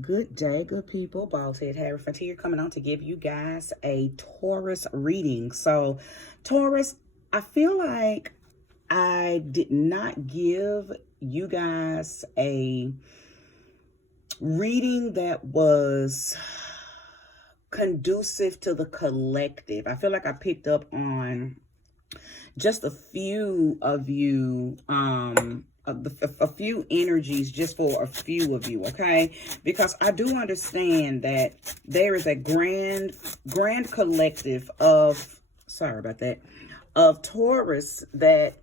Good day, good people. Baldhead Harry Frontier coming on to give you guys a Taurus reading. So, Taurus, I feel like I did not give you guys a reading that was conducive to the collective. I feel like I picked up on just a few of you, a few energies just for a few of you, okay? Because I do understand that there is a grand collective of, sorry about that, of Taurus that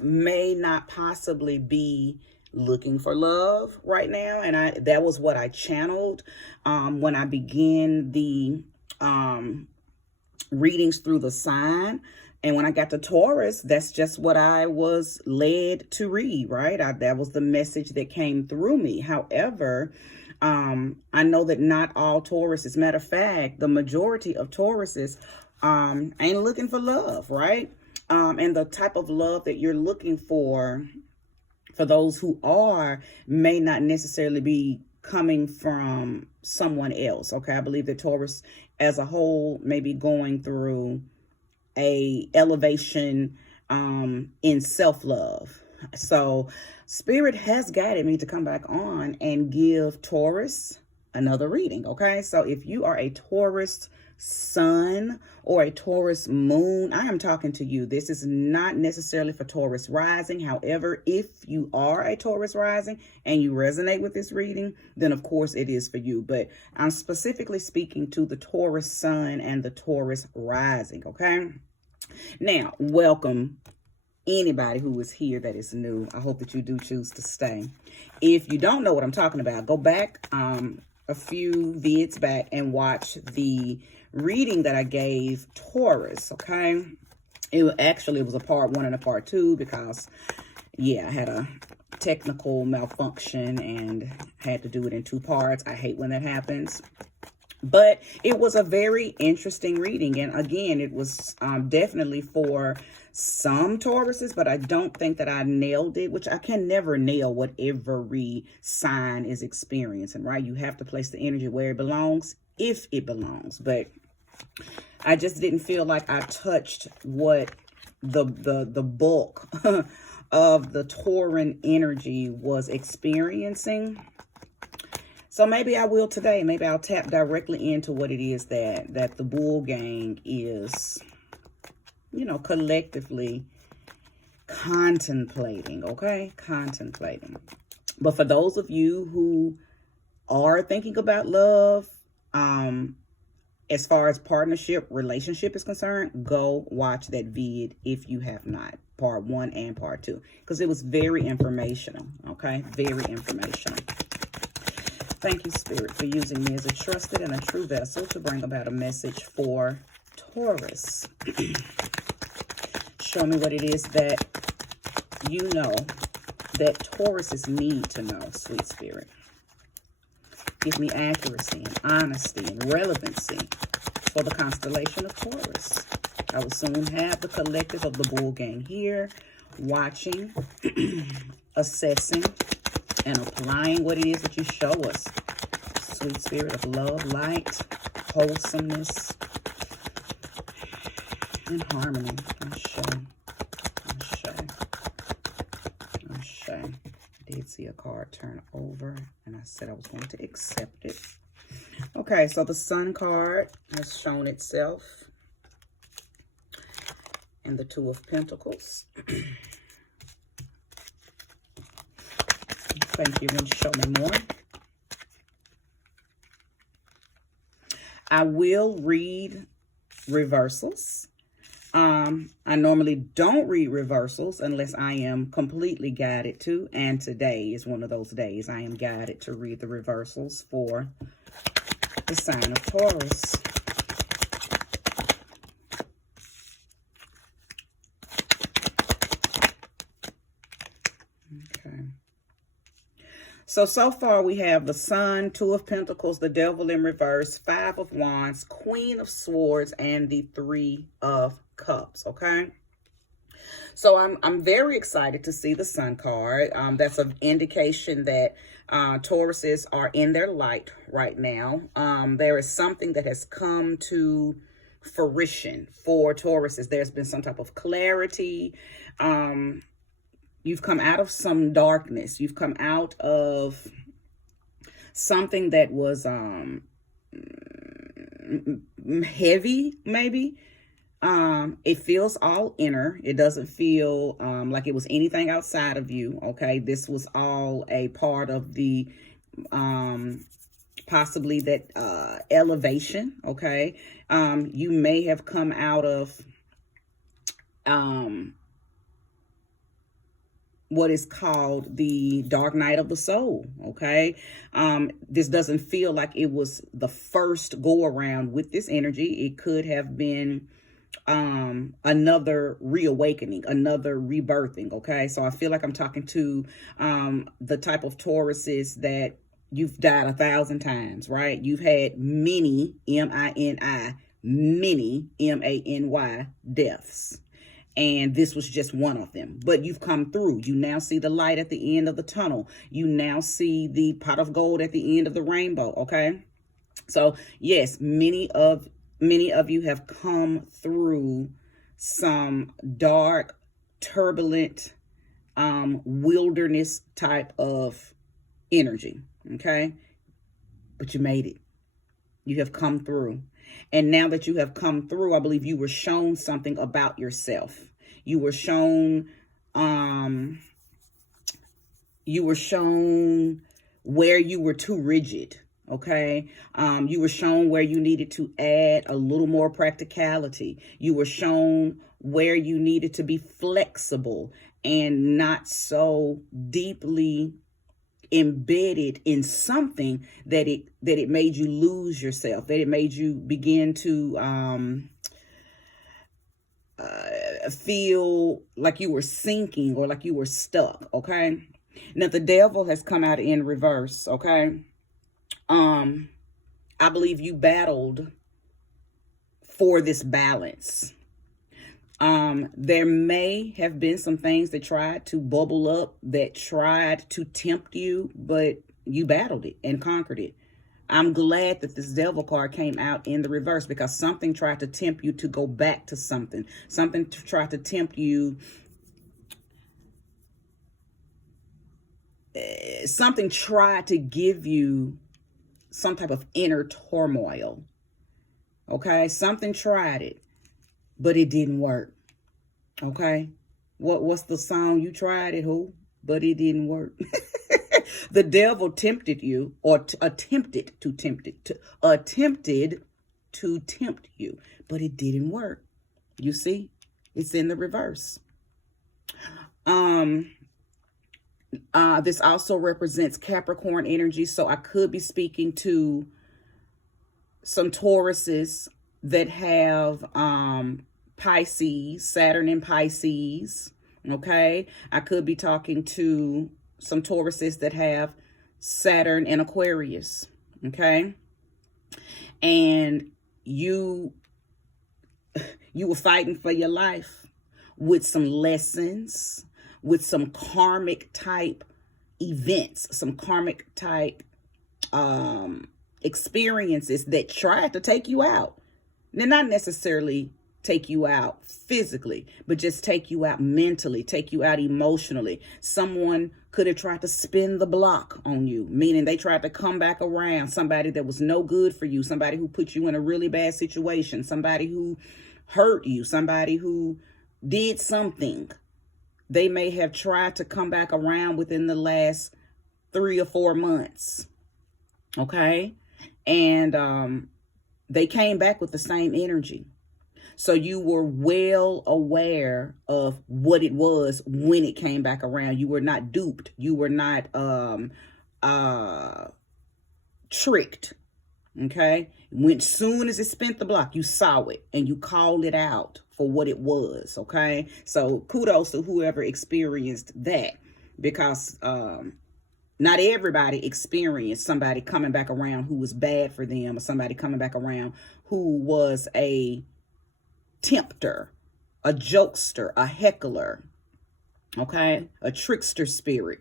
may not possibly be looking for love right now. And that was what I channeled when I began the readings through the sign. And when I got to Taurus, that's just what I was led to read, right? That was the message that came through me. However, I know that not all Tauruses, matter of fact, the majority of Tauruses ain't looking for love, right? And the type of love that you're looking for those who are, may not necessarily be coming from someone else, okay? I believe that Taurus as a whole may be going through a elevation in self-love. So Spirit has guided me to come back on and give Taurus another reading, okay? So if you are a Taurus sun or a Taurus moon, I am talking to you. This is not necessarily for Taurus rising. However, if you are a Taurus rising and you resonate with this reading, then of course it is for you. But I'm specifically speaking to the Taurus sun and the Taurus rising, okay? Now, welcome anybody who is here that is new. I hope that you do choose to stay. If you don't know what I'm talking about, go back a few vids back and watch the reading that I gave Taurus, okay? It was a part 1 and a part 2 because, yeah, I had a technical malfunction and had to do it in 2 parts. I hate when that happens. But it was a very interesting reading. And again, it was definitely for some Tauruses, but I don't think that I nailed it, which I can never nail what every sign is experiencing, right? You have to place the energy where it belongs, if it belongs. But I just didn't feel like I touched what the bulk of the Tauran energy was experiencing. So maybe I will today. Maybe I'll tap directly into what it is that the Bull Gang is, you know, collectively contemplating, okay? Contemplating. But for those of you who are thinking about love, as far as partnership, relationship is concerned, go watch that vid if you have not. Part 1 and part 2. Because it was very informational, okay? Very informational. Thank you, Spirit, for using me as a trusted and a true vessel to bring about a message for Taurus. Show me what it is that you know that Tauruses need to know, sweet Spirit. Give me accuracy and honesty and relevancy for the constellation of Taurus. I will soon have the collective of the Bull Gang here, watching, assessing, and applying what it is that you show us. Sweet Spirit of love, light, wholesomeness, and harmony. I did see a card turn over, and I said I was going to accept it. Okay, so the Sun card has shown itself in the 2 of Pentacles. Thank you. Show me more. I will read reversals. I normally don't read reversals unless I am completely guided to. And today is one of those days I am guided to read the reversals for the sign of Taurus. Okay. So far we have the Sun, 2 of Pentacles, the Devil in reverse, 5 of Wands, Queen of Swords, and the 3 of Cups, okay? So I'm very excited to see the Sun card. That's an indication that Tauruses are in their light right now. There is something that has come to fruition for Tauruses. There's been some type of clarity. You've come out of some darkness. You've come out of something that was heavy, maybe. It feels all inner. It doesn't feel like it was anything outside of you. Okay, this was all a part of the possibly that elevation. Okay, you may have come out of what is called the dark night of the soul. Okay, this doesn't feel like it was the first go around with this energy. It could have been another reawakening, another rebirthing. Okay, so I feel like I'm talking to the type of Tauruses that you've died 1,000 times, right? You've had many, M-I-N-I, many, M-A-N-Y, deaths. And this was just one of them. But you've come through. You now see the light at the end of the tunnel. You now see the pot of gold at the end of the rainbow. Okay, so yes, many of you have come through some dark, turbulent, wilderness type of energy, okay? But you made it. You have come through. And now that you have come through, I believe you were shown something about yourself. You were shown where you were too rigid. Okay, you were shown where you needed to add a little more practicality. You were shown where you needed to be flexible and not so deeply embedded in something that it made you lose yourself, that it made you begin to feel like you were sinking or like you were stuck. Okay, now the devil has come out in reverse. Okay. I believe you battled for this balance. There may have been some things that tried to bubble up, that tried to tempt you, but you battled it and conquered it. I'm glad that this devil card came out in the reverse, because something tried to tempt you to go back to something. Something tried to tempt you. Something tried to give you some type of inner turmoil. Okay, something tried it, but it didn't work. Okay, what's the song? You tried it, who? But it didn't work. The devil tempted you, or attempted to tempt you, but it didn't work. You see, it's in the reverse. This also represents Capricorn energy. So I could be speaking to some Tauruses that have Pisces, Saturn in Pisces. Okay. I could be talking to some Tauruses that have Saturn in Aquarius. Okay. And you were fighting for your life with some lessons, with some karmic type events, some karmic type experiences that tried to take you out. They're not necessarily take you out physically, but just take you out mentally, take you out emotionally. Someone could have tried to spin the block on you, meaning they tried to come back around. Somebody that was no good for you, somebody who put you in a really bad situation, somebody who hurt you, somebody who did something. They may have tried to come back around within the last 3 or 4 months. Okay. And they came back with the same energy. So you were well aware of what it was when it came back around. You were not duped. You were not tricked. Okay. When soon as it spent the block, you saw it and you called it out for what it was. Okay. So kudos to whoever experienced that, because not everybody experienced somebody coming back around who was bad for them, or somebody coming back around who was a tempter. a jokester, a heckler, okay, a trickster spirit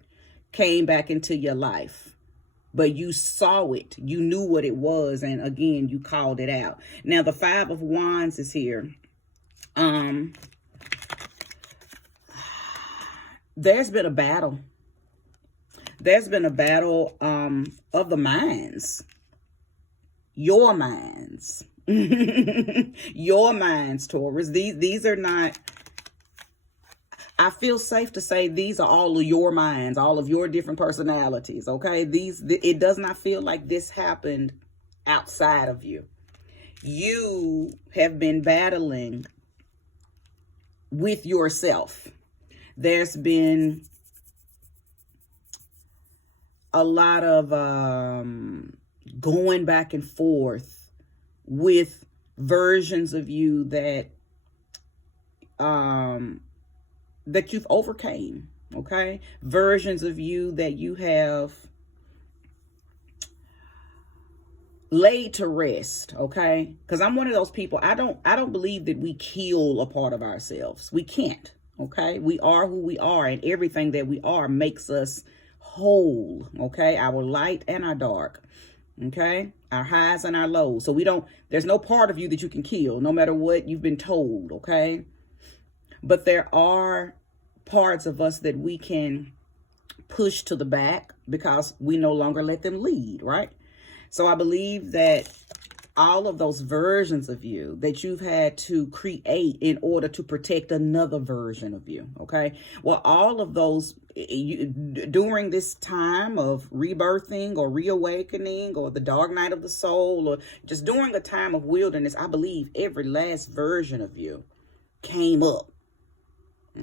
came back into your life, but you saw it, you knew what it was, and again, you called it out. Now, the Five of Wands is here. There's been a battle. There's been a battle of the minds. Your minds. Your minds, Taurus. These are not, I feel safe to say these are all of your minds, all of your different personalities, okay? It does not feel like this happened outside of you. You have been battling with yourself. There's been a lot of going back and forth with versions of you that that you've overcame, okay? Versions of you that you have laid to rest, okay? Because I'm one of those people, I don't believe that we kill a part of ourselves. We can't, okay? We are who we are, and everything that we are makes us whole, okay? Our light and our dark, okay? Our highs and our lows. So there's no part of you that you can kill, no matter what you've been told, okay? But there are parts of us that we can push to the back because we no longer let them lead, right? So I believe that all of those versions of you that you've had to create in order to protect another version of you, okay? Well, all of those, during this time of rebirthing or reawakening or the dark night of the soul, or just during a time of wilderness, I believe every last version of you came up,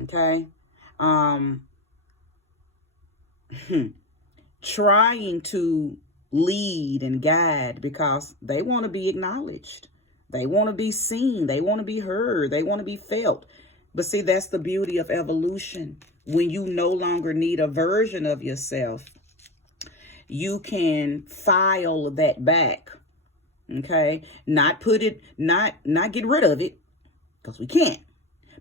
okay? Trying to lead and guide because they want to be acknowledged. They want to be seen. They want to be heard. They want to be felt. But see, that's the beauty of evolution. When you no longer need a version of yourself, you can file that back. Okay? Not get rid of it, because we can't.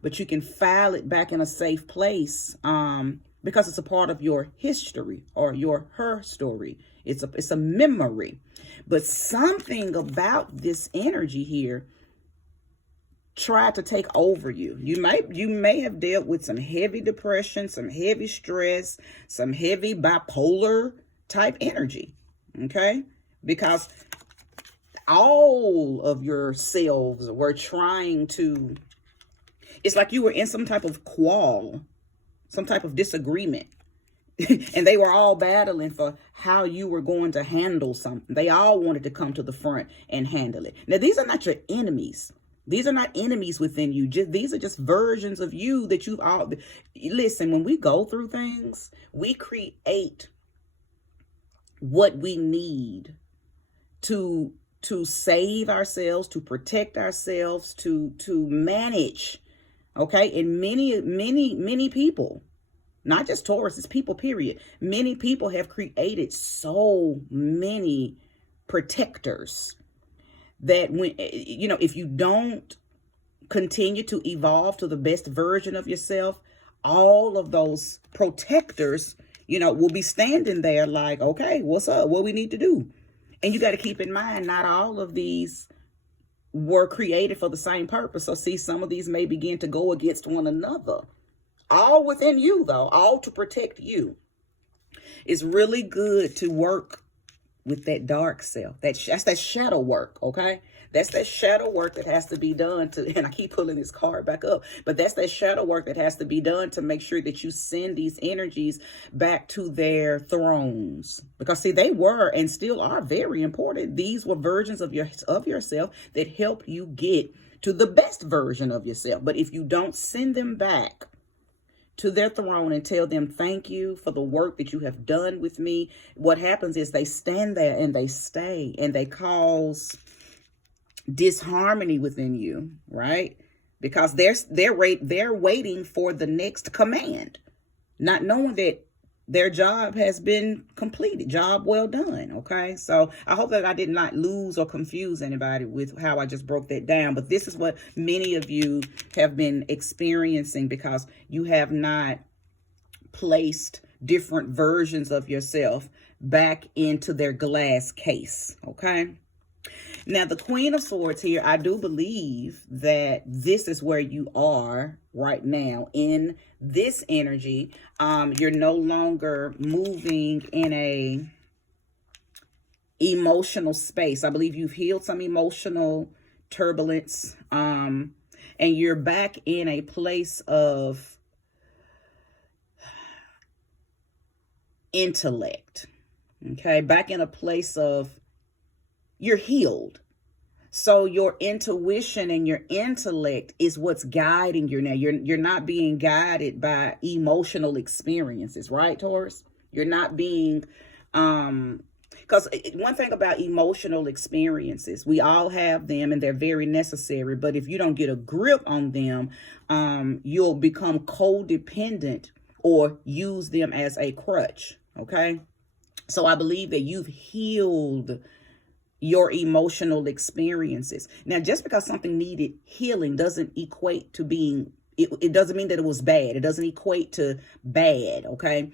But you can file it back in a safe place because it's a part of your history or her story. It's a memory. But something about this energy here tried to take over you. You may have dealt with some heavy depression, some heavy stress, some heavy bipolar type energy. Okay? Because all of yourselves were trying to, it's like you were in some type of quarrel, some type of disagreement. And they were all battling for how you were going to handle something. They all wanted to come to the front and handle it. Now, these are not your enemies. These are not enemies within you. These are just versions of you that you've all... Listen, when we go through things, we create what we need to save ourselves, to protect ourselves, to manage. Okay? And many people... Not just Taurus, it's people, period. Many people have created so many protectors that when, if you don't continue to evolve to the best version of yourself, all of those protectors, will be standing there like, okay, what's up? What we need to do? And you got to keep in mind, not all of these were created for the same purpose. So see, some of these may begin to go against one another. All within you, though, all to protect you. It's really good to work with that dark self. That's that shadow work, okay? That's that shadow work that has to be done and I keep pulling this card back up, but that's that shadow work that has to be done to make sure that you send these energies back to their thrones. Because see, they were and still are very important. These were versions of yourself that help you get to the best version of yourself. But if you don't send them back to their throne and tell them, thank you for the work that you have done with me, what happens is they stand there and they stay and they cause disharmony within you, right? Because they're waiting for the next command, not knowing that their job has been completed. Job well done. Okay. So I hope that I did not lose or confuse anybody with how I just broke that down. But this is what many of you have been experiencing because you have not placed different versions of yourself back into their glass case. Okay. Now, the Queen of Swords here, I do believe that this is where you are right now in this energy. You're no longer moving in a emotional space. I believe you've healed some emotional turbulence, and you're back in a place of intellect. Okay, back in a place of you're healed. So your intuition and your intellect is what's guiding you now. You're not being guided by emotional experiences, right, Taurus? You're not being, because one thing about emotional experiences, we all have them and they're very necessary. But if you don't get a grip on them, you'll become codependent or use them as a crutch. Okay. So I believe that you've healed your emotional experiences. Now, just because something needed healing doesn't equate to being, it doesn't mean that it was bad. It doesn't equate to bad, okay?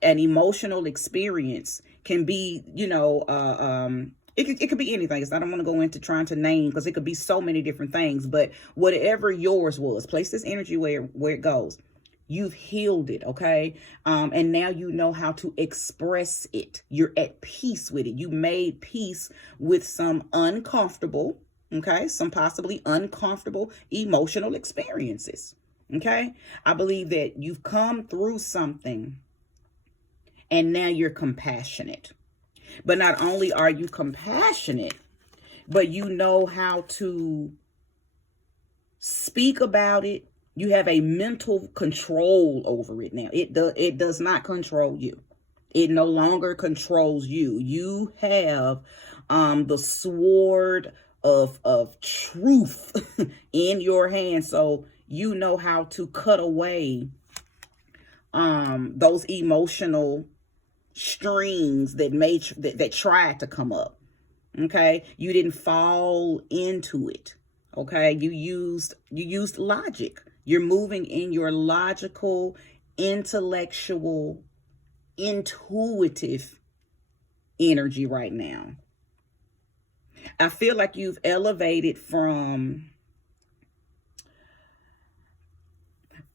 An emotional experience can be, it could be anything. I don't want to go into trying to name because it could be so many different things, but whatever yours was, place this energy where it goes. You've healed it, okay? And now you know how to express it. You're at peace with it. You made peace with some uncomfortable, okay? Some possibly uncomfortable emotional experiences, okay? I believe that you've come through something and now you're compassionate. But not only are you compassionate, but you know how to speak about it. You have a mental control over it now. It does not control you. It no longer controls you. You have the sword of truth in your hand. So you know how to cut away those emotional strings that tried to come up. Okay? You didn't fall into it. Okay? You used logic. You're moving in your logical, intellectual, intuitive energy right now. I feel like you've elevated from,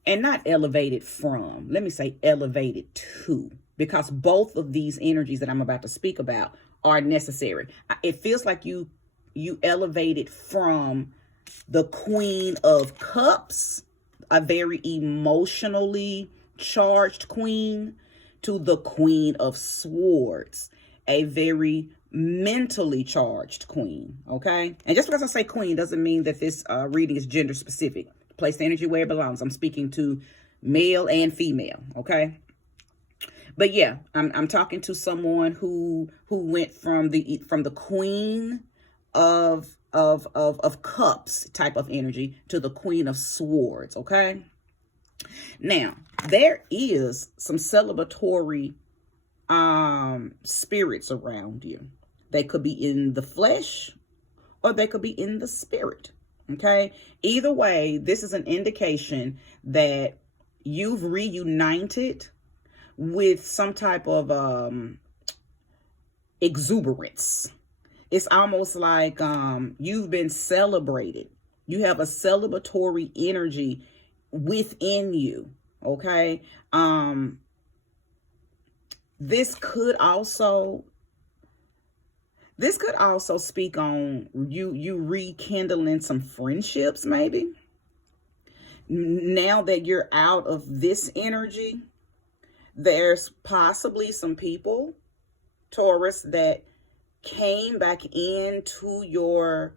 and not elevated from, let me say elevated to, because both of these energies that I'm about to speak about are necessary. It feels like you elevated from the Queen of Cups, a very emotionally charged queen, to the Queen of Swords, a very mentally charged queen, okay? And just because I say queen doesn't mean that this reading is gender specific. Place the energy where it belongs. I'm speaking to male and female, okay? But yeah, I'm talking to someone who went from the Queen of Cups type of energy to the Queen of Swords, okay? Now, there is some celebratory spirits around you. They could be in the flesh or they could be in the spirit, okay? Either way, this is an indication that you've reunited with some type of exuberance. It's almost like you've been celebrated. You have a celebratory energy within you, okay? This could also speak on you rekindling some friendships, maybe. Now that you're out of this energy, there's possibly some people, Taurus, that came back into your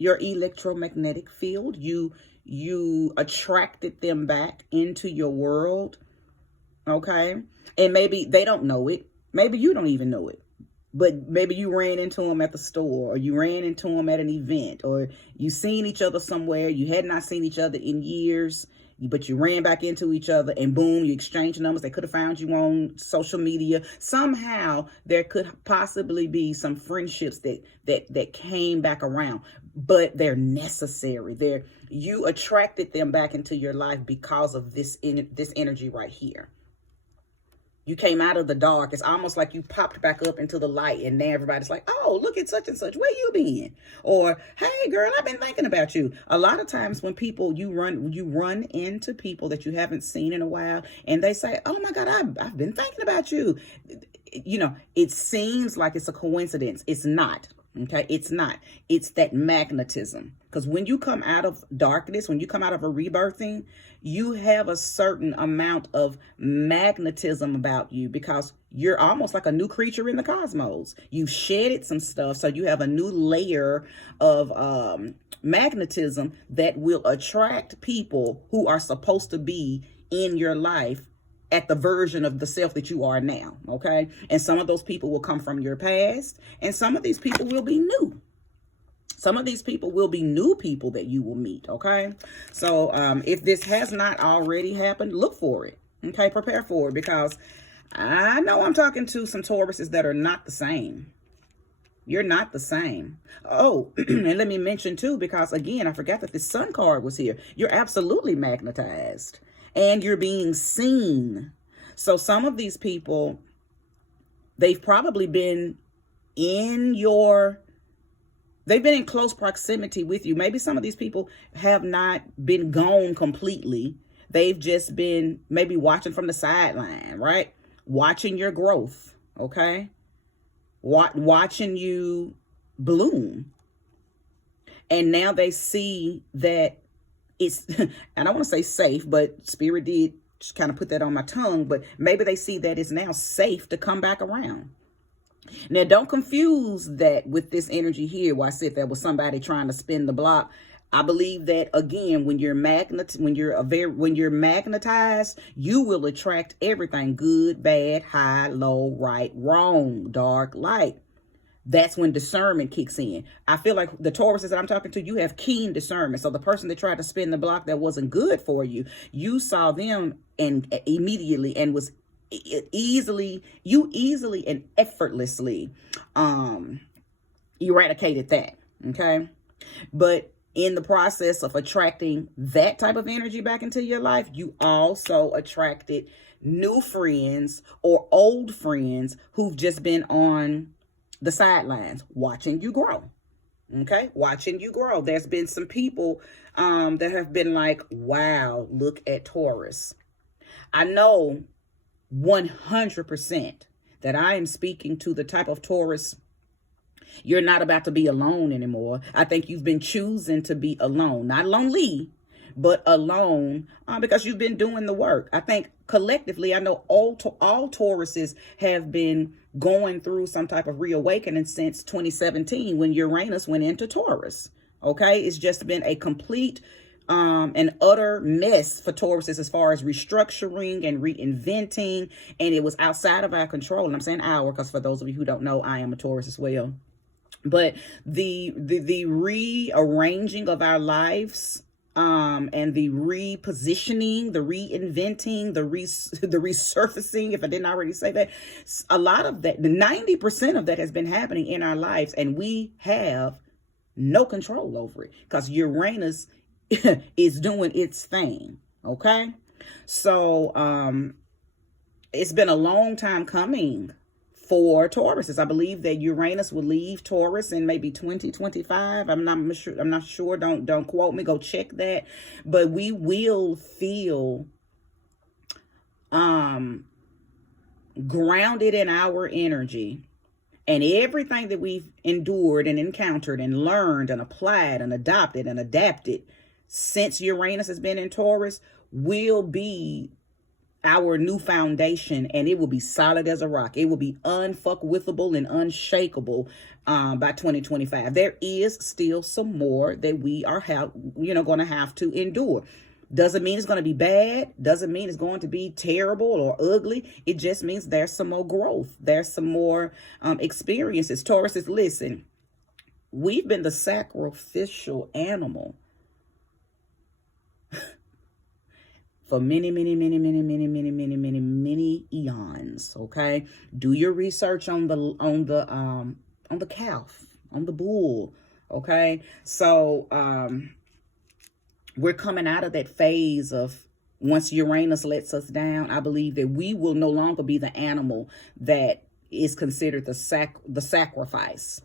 electromagnetic field. You attracted them back into your world, okay? And maybe they don't know it. Maybe you don't even know it. But maybe you ran into them at the store, or you ran into them at an event, or you seen each other somewhere. You had not seen each other in years. but you ran back into each other, and boom, you exchanged numbers. They could have found you on social media. Somehow there could possibly be some friendships that came back around, but they're necessary. You attracted them back into your life because of this energy right here. You came out of the dark. It's almost like you popped back up into the light, and now everybody's like, oh, look at such and such. Where you been? Or, hey, girl, I've been thinking about you. A lot of times when you run into people that you haven't seen in a while, and they say, oh my God, I've been thinking about you. You know, it seems like it's a coincidence. It's not. Okay, it's not. It's that magnetism. Because when you come out of darkness, when you come out of a rebirthing, you have a certain amount of magnetism about you, because you're almost like a new creature in the cosmos. You've shedded some stuff, so you have a new layer of magnetism that will attract people who are supposed to be in your life at the version of the self that you are now, okay? And some of those people will come from your past, and some of these people will be new. Some of these people will be new people that you will meet, okay? So if this has not already happened, look for it, okay? Prepare for it, because I know I'm talking to some Tauruses that are not the same. You're not the same. Oh, and let me mention too, because again, I forgot that the sun card was here. You're absolutely magnetized. And you're being seen. So some of these people, they've probably been they've been in close proximity with you. Maybe some of these people have not been gone completely. They've just been maybe watching from the sideline, right? Watching your growth, okay? Watching you bloom. And now they see that it's, and I don't want to say safe, but Spirit did just kind of put that on my tongue, but maybe they see that it's now safe to come back around. Now, don't confuse that with this energy here, where I said there was somebody trying to spin the block. I believe that, again, when you're magnetized, you will attract everything: good, bad, high, low, right, wrong, dark, light. That's when discernment kicks in. I feel like the Tauruses that I'm talking to, you have keen discernment. So the person that tried to spin the block that wasn't good for you, you saw them and immediately, and was easily and effortlessly eradicated that. Okay. But in the process of attracting that type of energy back into your life, you also attracted new friends or old friends who've just been on the sidelines watching you grow. Okay, watching you grow. There's been some people that have been like, wow, look at Taurus. I know 100% that I am speaking to the type of Taurus. You're not about to be alone anymore. I think you've been choosing to be alone, not lonely, but alone, because you've been doing the work. I think collectively, I know all Tauruses have been going through some type of reawakening since 2017, when Uranus went into Taurus. Okay, it's just been a complete and utter mess for Tauruses as far as restructuring and reinventing, and it was outside of our control. And I'm saying our, because for those of you who don't know, I am a Taurus as well. But the rearranging of our lives, and the repositioning, the reinventing, the resurfacing, if I didn't already say that, a lot of that, the 90% of that has been happening in our lives, and we have no control over it, because Uranus is doing its thing. Okay. So, it's been a long time coming for Tauruses. I believe that Uranus will leave Taurus in maybe 2025. I'm not sure. Don't quote me. Go check that. But we will feel grounded in our energy, and everything that we've endured and encountered and learned and applied and adopted and adapted since Uranus has been in Taurus will be our new foundation, and it will be solid as a rock. It will be unfuckwithable and unshakable by 2025. There is still some more that we are going to have to endure. Doesn't mean it's going to be bad. Doesn't mean it's going to be terrible or ugly. It just means there's some more growth. There's some more experiences. Tauruses, listen, we've been the sacrificial animal. for many, many, many, many, many, many, many, many, many eons. Okay, do your research on the calf, on the bull. Okay, so we're coming out of that phase of, once Uranus lets us down, I believe that we will no longer be the animal that is considered the sacrifice.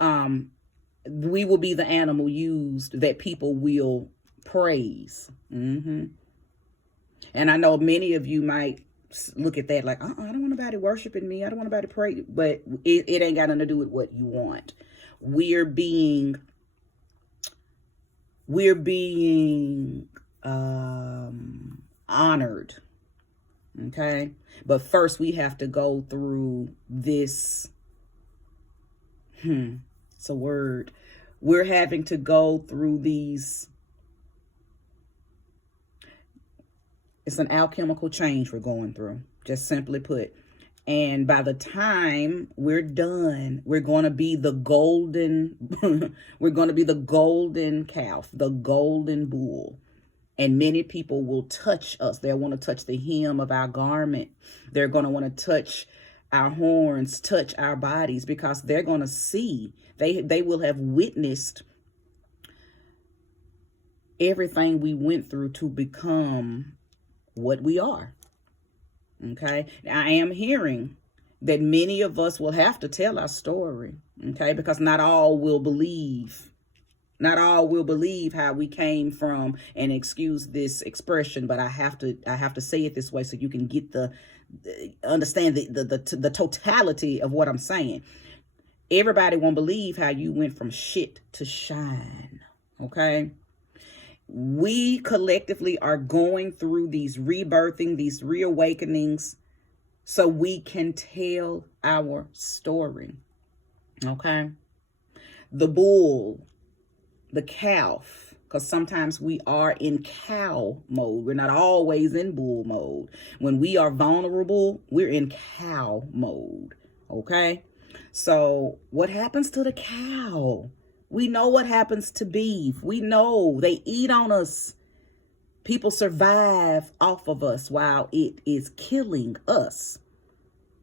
We will be the animal used that people will praise. And I know many of you might look at that like, I don't want nobody worshiping me. I don't want nobody to pray. But it ain't got nothing to do with what you want. We're being honored. Okay. But first we have to go through this. It's a word. We're having to go through these. It's an alchemical change we're going through, just simply put. And by the time we're done, we're going to be the golden, we're going to be the golden calf, the golden bull. And many people will touch us. They'll want to touch the hem of our garment. They're going to want to touch our horns, touch our bodies, because they're going to see, they will have witnessed everything we went through to become what we are. Okay. Now, I am hearing that many of us will have to tell our story. Okay. Because not all will believe. Not all will believe how we came from, and excuse this expression, but I have to say it this way so you can get understand the totality of what I'm saying. Everybody won't believe how you went from shit to shine. Okay. We collectively are going through these rebirthing, these reawakenings, so we can tell our story. Okay. The bull, the calf, because sometimes we are in cow mode. We're not always in bull mode. When we are vulnerable, we're in cow mode. Okay. So what happens to the cow? We know what happens to beef. We know they eat on us. People survive off of us while it is killing us.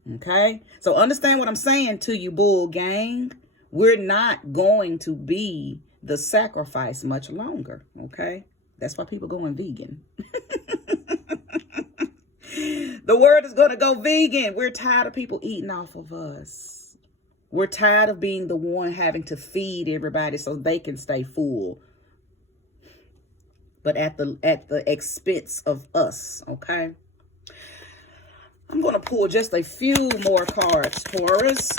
Okay? So understand what I'm saying to you, bull gang. We're not going to be the sacrifice much longer. Okay? That's why people going vegan. The world is going to go vegan. We're tired of people eating off of us. We're tired of being the one having to feed everybody so they can stay full, but at the expense of us. Okay. I'm going to pull just a few more cards, Taurus.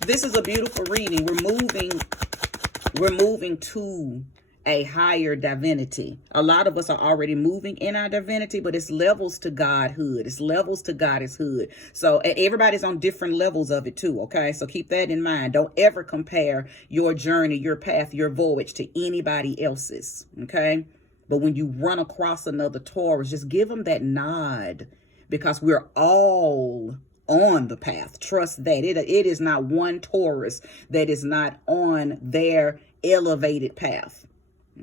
This is a beautiful reading. We're moving to a higher divinity. A lot of us are already moving in our divinity, but it's levels to godhood. It's levels to goddesshood. So everybody's on different levels of it too. Okay. So keep that in mind. Don't ever compare your journey, your path, your voyage to anybody else's. Okay. But when you run across another Taurus, just give them that nod, because we're all on the path. Trust that it is not one Taurus that is not on their elevated path.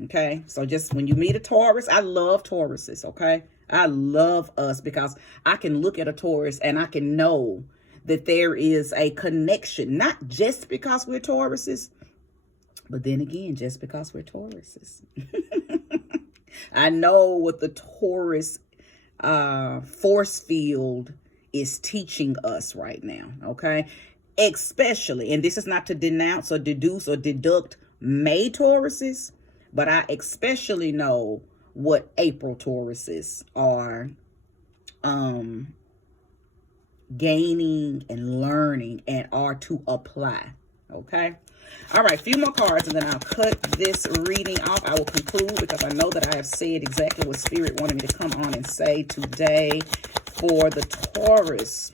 Okay, so just when you meet a Taurus, I love Tauruses. Okay, I love us because I can look at a Taurus and I can know that there is a connection, not just because we're Tauruses, but then again, just because we're Tauruses. I know what the Taurus force field is teaching us right now. Okay, especially, and this is not to denounce or deduce or deduct May Tauruses, but I especially know what April Tauruses are gaining and learning and are to apply. Okay. All right. A few more cards and then I'll cut this reading off. I will conclude because I know that I have said exactly what Spirit wanted me to come on and say today for the Taurus.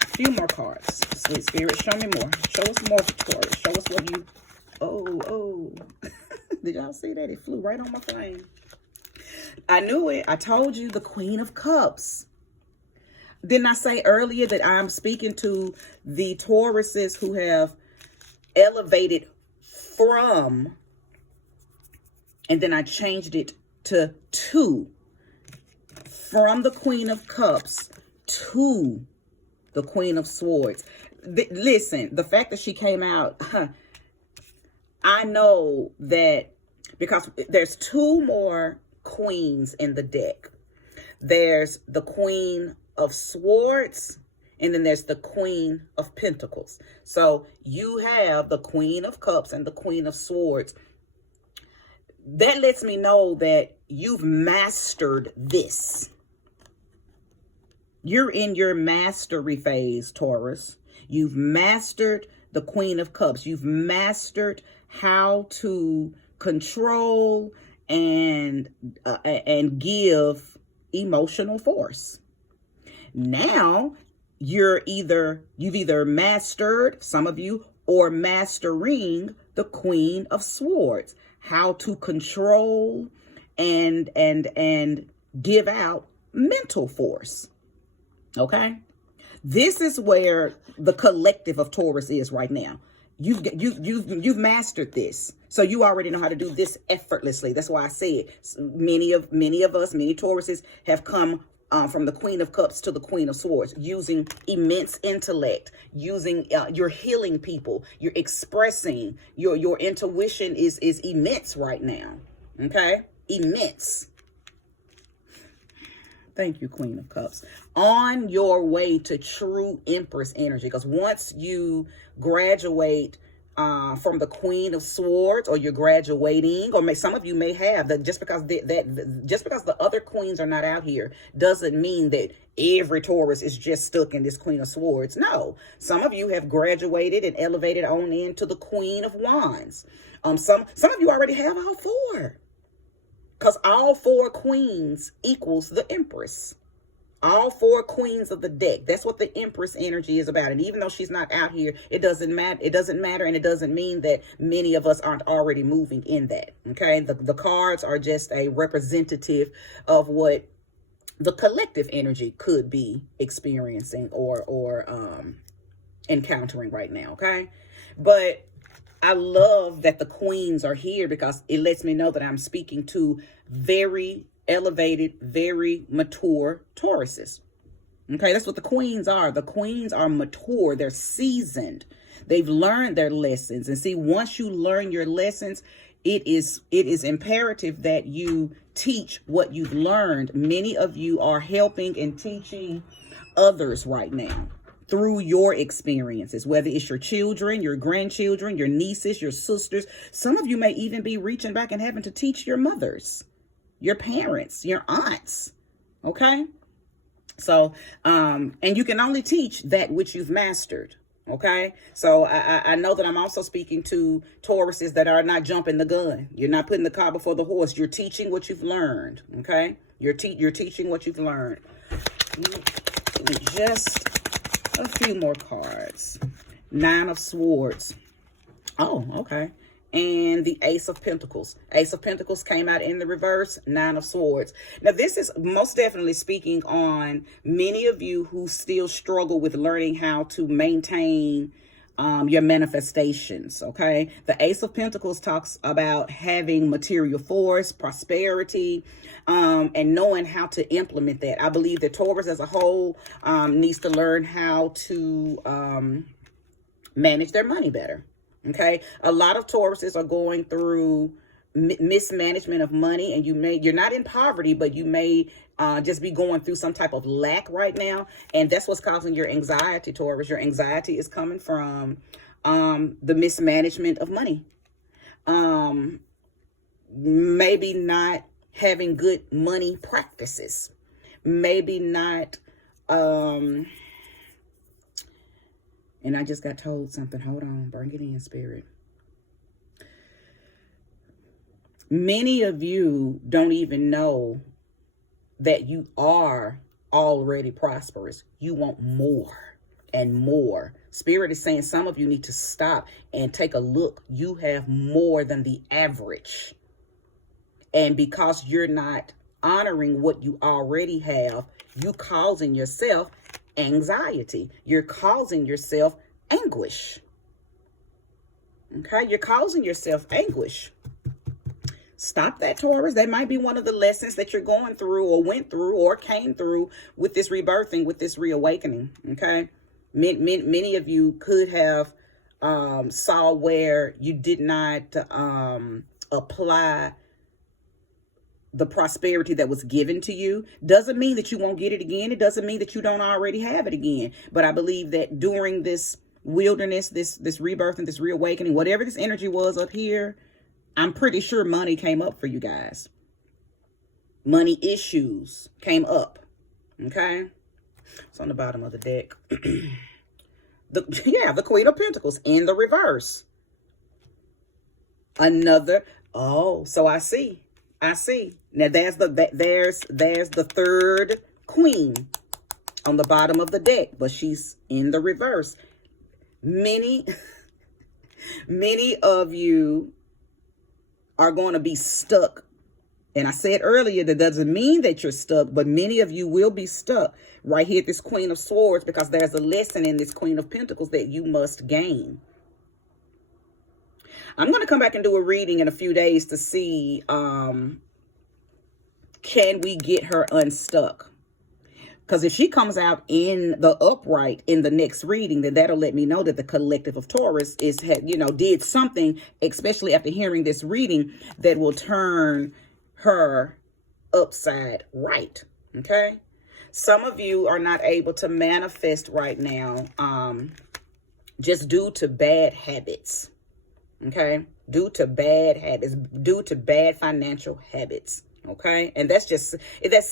A few more cards. Sweet Spirit, show me more. Show us more for Taurus. Show us what you... Oh. Did y'all see that? It flew right on my flame. I knew it. I told you, the Queen of Cups. Didn't I say earlier that I'm speaking to the Tauruses who have elevated from, and then I changed it to from the Queen of Cups to the Queen of Swords. Listen, the fact that she came out, I know that because there's two more queens in the deck. There's the Queen of Swords, and then there's the Queen of Pentacles. So you have the Queen of Cups and the Queen of Swords. That lets me know that you've mastered this. You're in your mastery phase, Taurus. You've mastered the Queen of Cups. You've mastered how to control and give emotional force. Now you've either mastered, some of you, or mastering the Queen of Swords, how to control and give out mental force. Okay, this is where the collective of Taurus is right now. You've mastered this, so you already know how to do this effortlessly. That's why I said many of us, many Tauruses have come from the Queen of Cups to the Queen of Swords, using immense intellect, using you're healing people, you're expressing your intuition is immense right now. Okay, immense. Thank you, Queen of Cups. On your way to true Empress energy, because once you graduate from the Queen of Swords, or you're graduating, or some of you may have that, just because just because the other queens are not out here doesn't mean that every Taurus is just stuck in this Queen of Swords. No, some of you have graduated and elevated on into the Queen of Wands. Some of you already have all four. Because all four queens equals the Empress. All four queens of the deck. That's what the Empress energy is about. And even though she's not out here, it doesn't matter. It doesn't matter. And it doesn't mean that many of us aren't already moving in that. Okay. The cards are just a representative of what the collective energy could be experiencing or encountering right now. Okay. But I love that the queens are here, because it lets me know that I'm speaking to very elevated, very mature Tauruses. Okay, that's what the queens are. The queens are mature. They're seasoned. They've learned their lessons. And see, once you learn your lessons, it is imperative that you teach what you've learned. Many of you are helping and teaching others right now through your experiences, whether it's your children, your grandchildren, your nieces, your sisters. Some of you may even be reaching back and having to teach your mothers, your parents, your aunts. Okay. So, and you can only teach that which you've mastered. Okay. So I know that I'm also speaking to Tauruses that are not jumping the gun. You're not putting the cart before the horse. You're teaching what you've learned. Okay. You're teaching what you've learned. Just a few more cards. Nine of Swords. Oh, okay. And the Ace of Pentacles. Ace of Pentacles came out in the reverse. Nine of Swords. Now, this is most definitely speaking on many of you who still struggle with learning how to maintain your manifestations. Okay. The Ace of Pentacles talks about having material force, prosperity, and knowing how to implement that. I believe that Taurus as a whole needs to learn how to manage their money better. Okay. A lot of Tauruses are going through mismanagement of money, and you're not in poverty, but you may just be going through some type of lack right now. And that's what's causing your anxiety, Taurus. Your anxiety is coming from the mismanagement of money. Maybe not having good money practices. Maybe not, and I just got told something. Hold on. Bring it in, Spirit. Many of you don't even know that you are already prosperous. You want more and more. Spirit is saying some of you need to stop and take a look. You have more than the average. And because you're not honoring what you already have, you causing yourself anxiety. You're causing yourself anguish. Okay, you're causing yourself anguish. Stop that, Taurus. That might be one of the lessons that you're going through or went through or came through with this rebirthing, with this reawakening, okay? Many of you could have saw where you did not apply the prosperity that was given to you. Doesn't mean that you won't get it again. It doesn't mean that you don't already have it again. But I believe that during this wilderness, this rebirth and this reawakening, whatever this energy was up here, I'm pretty sure money came up for you guys. Money issues came up. Okay? It's on the bottom of the deck. The Queen of Pentacles in the reverse. Another, so I see. Now there's the third queen on the bottom of the deck, but she's in the reverse. Many of you are going to be stuck. And I said earlier, that doesn't mean that you're stuck, but many of you will be stuck right here at this Queen of Swords, because there's a lesson in this Queen of Pentacles that you must gain. I'm going to come back and do a reading in a few days to see, can we get her unstuck? Because if she comes out in the upright in the next reading, then that'll let me know that the collective of Taurus did something, especially after hearing this reading, that will turn her upside right. Okay. Some of you are not able to manifest right now, just due to bad habits. Okay. Due to bad habits, due to bad financial habits. Okay. And that's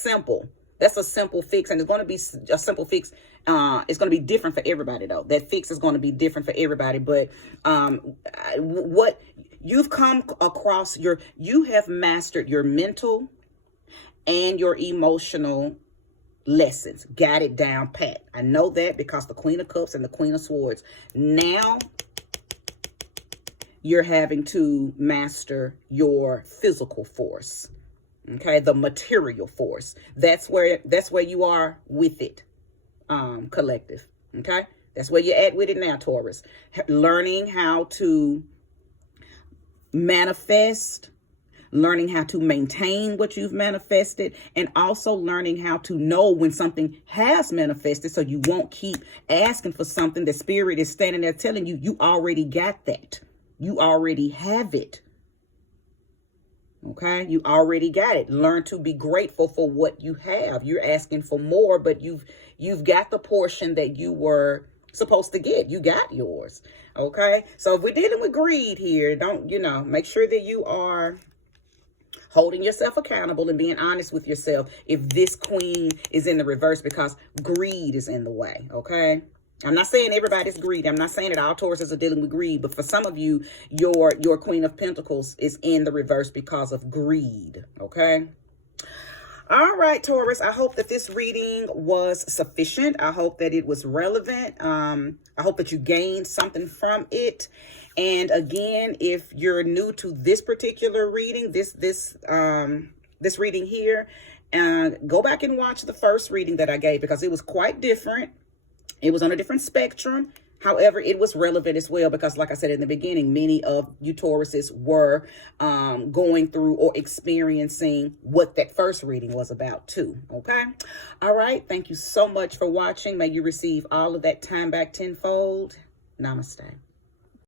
simple. That's a simple fix. And it's going to be a simple fix. It's going to be different for everybody, though. That fix is going to be different for everybody. But what you've come across, you have mastered your mental and your emotional lessons. Got it down pat. I know that because the Queen of Cups and the Queen of Swords. Now you're having to master your physical force. Okay, the material force. That's where you are with it, collective. Okay, that's where you're at with it now, Taurus. Learning how to manifest, learning how to maintain what you've manifested, and also learning how to know when something has manifested, so you won't keep asking for something that Spirit is standing there telling you you already got that. You already have it. Okay, you already got it. Learn to be grateful for what you have. You're asking for more, but you've got the portion that you were supposed to get. You got yours. Okay, so if we're dealing with greed here, make sure that you are holding yourself accountable and being honest with yourself if this queen is in the reverse, because greed is in the way. Okay. I'm not saying everybody's greedy. I'm not saying that all Tauruses are dealing with greed, but for some of you, your Queen of Pentacles is in the reverse because of greed. Okay. All right, Taurus. I hope that this reading was sufficient. I hope that it was relevant. I hope that you gained something from it. And again, if you're new to this particular reading, this reading here, go back and watch the first reading that I gave, because it was quite different. It was on a different spectrum. However, it was relevant as well, because like I said in the beginning, many of you Tauruses were going through or experiencing what that first reading was about too. Okay. All right. Thank you so much for watching. May you receive all of that time back tenfold. Namaste.